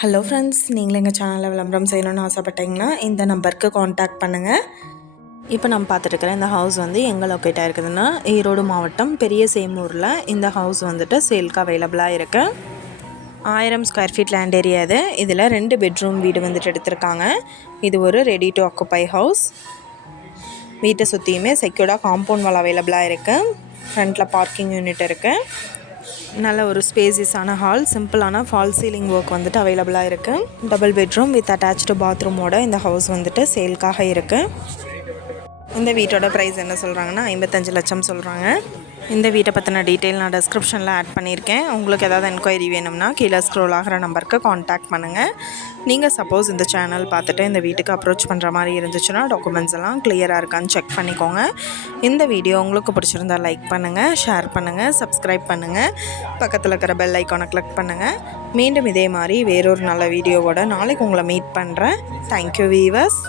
Hello friends நீங்களும் எங்கள் சேனலில் விளம்பரம் செய்யணும்னு ஆசைப்பட்டீங்கன்னா இந்த நம்பருக்கு காண்டாக்ட் பண்ணுங்கள் இப்போ நம்ம பார்த்துட்டு இந்த ஹவுஸ் வந்து எங்கே லொக்கேட் ஆகிருக்குதுன்னா ஈரோடு மாவட்டம் பெரிய சேமூரில் இந்த ஹவுஸ் வந்துட்டு சேல்க்கு அவைலபிளாக இருக்குது ஆயிரம் ஸ்கொயர் ஃபீட் லேண்ட் ஏரியா இது. இதில் ரெண்டு பெட்ரூம் வீடு வந்துட்டு எடுத்திருக்காங்க. இது ஒரு ரெடி டு ஆக்குப்பை ஹவுஸ் வீட்டை சுற்றியுமே செக்யூர்டாக காம்பவுண்ட் வால் அவைலபிளாக இருக்குது ஃப்ரண்ட்டில் பார்க்கிங் யூனிட் இருக்குது நல்ல ஒரு ஸ்பேசியஸான ஹால் சிம்பிளான ஃபால் சீலிங் ஒர்க் வந்துட்டு அவைலபிளாக இருக்குது டபுள் பெட்ரூம் வித் அட்டாச்டு பாத்ரூமோட இந்த ஹவுஸ் வந்துட்டு சேல்க்காக இருக்குது இந்த வீட்டோட ப்ரைஸ் என்ன சொல்கிறாங்கன்னா ஐம்பத்தஞ்சு லட்சம் சொல்கிறாங்க இந்த வீட்டை பற்றின டீட்டெயில் நான் டிஸ்கிரிப்ஷனில் ஆட் பண்ணியிருக்கேன். உங்களுக்கு ஏதாவது என்கொயரி வேணும்னா கீழே ஸ்க்ரோல் ஆகிற நம்பருக்கு காண்டாக்ட் பண்ணுங்கள் நீங்கள் சப்போஸ் இந்த சேனல் பார்த்துட்டு இந்த வீட்டுக்கு அப்ரோச் பண்ணுற மாதிரி இருந்துச்சுன்னா டாக்குமெண்ட்ஸ் எல்லாம் கிளியராக இருக்கான்னு செக் பண்ணிக்கோங்க. இந்த வீடியோ உங்களுக்கு பிடிச்சிருந்தா லைக் பண்ணுங்கள் ஷேர் பண்ணுங்கள் சப்ஸ்கிரைப் பண்ணுங்கள் பக்கத்தில் இருக்கிற பெல் ஐக்கானை கிளிக் பண்ணுங்கள் மீண்டும் இதே மாதிரி வேறொரு நல்ல வீடியோவோட நாளைக்கு உங்களை மீட் பண்ணுறேன் தேங்க்யூ வீவர்ஸ்